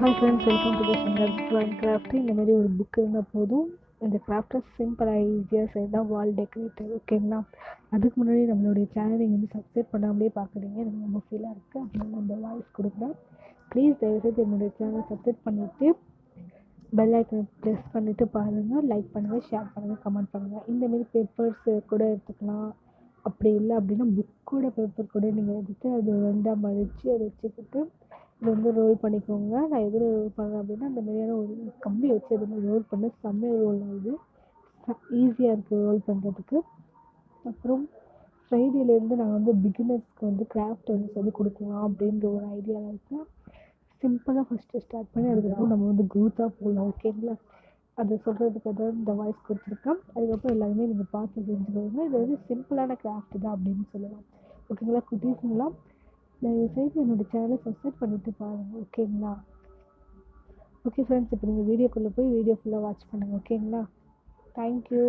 Hi friends, welcome to the singer drawing craft. இந்த மாதிரி ஒரு புக் இருந்தால் போதும். இந்த கிராஃப்டை சிம்பிளாக ஈஸியாக செய்யலாம். வால் டெக்கரேட்டர், ஓகேங்களா? அதுக்கு முன்னாடி நம்மளுடைய சேனலை நீங்கள் வந்து சப்ஸ்கிரைப் பண்ணாமலே பார்க்குறீங்க. எனக்கு ரொம்ப ஃபீலாக இருக்குது. அதனால நம்ம வாய்ஸ் கொடுக்குறேன். ப்ளீஸ் தயவுசெய்து என்னுடைய சேனலை சப்ஸ்கிரைப் பண்ணிவிட்டு பெல் ஐக்கனை ப்ரெஸ் பண்ணிவிட்டு பாருங்கள். லைக் பண்ணுங்கள், ஷேர் பண்ணுங்கள், கமெண்ட் பண்ணுங்கள். இந்தமாரி பேப்பர்ஸ் கூட எடுத்துக்கலாம். அப்படி இல்லை அப்படின்னா புக்கோட பேப்பர் கூட நீங்கள் எடுத்து அது ரெண்டாக மடித்து அதை வச்சுக்கிட்டு இதை வந்து ரோல் பண்ணிக்கோங்க. நான் எதில் ரோல் பண்ணுறேன் அப்படின்னா அந்த மாதிரியான ஒரு கம்பி வச்சு அதில் ரோல் பண்ண செம்மையாக ரோல் ஆகுது. ஈஸியாக இருக்குது ரோல் பண்ணுறதுக்கு. அப்புறம் ஃப்ரைடேலேருந்து நான் வந்து பிகினர்ஸ்க்கு வந்து கிராஃப்ட் வந்து சொல்லிக் கொடுக்கலாம் அப்படின்ற ஒரு ஐடியாவில் இருக்கேன். சிம்பிளாக ஃபஸ்ட்டு ஸ்டார்ட் பண்ணி அதுக்கப்புறம் நம்ம வந்து க்ரூத்தாக போகலாம், ஓகேங்களா? அதை சொல்கிறதுக்கு தான் இந்த வாய்ஸ் கொடுத்துருக்கேன். அதுக்கப்புறம் எல்லாருமே நீங்கள் பார்த்து செஞ்சுக்கோங்க. இது வந்து சிம்பிளான கிராஃப்ட் தான் அப்படின்னு சொல்லலாம், ஓகேங்களா? குட்டீஸுங்களாம் தயவுசெய்து என்னோடய சேனலை சப்ஸ்கிரைப் பண்ணிவிட்டு பாருங்கள், ஓகேங்களா? ஓகே ஃப்ரெண்ட்ஸ், இப்போ நீங்கள் வீடியோக்குள்ளே போய் வீடியோ ஃபுல்லாக வாட்ச் பண்ணுங்கள், ஓகேங்களா? தேங்க்யூ.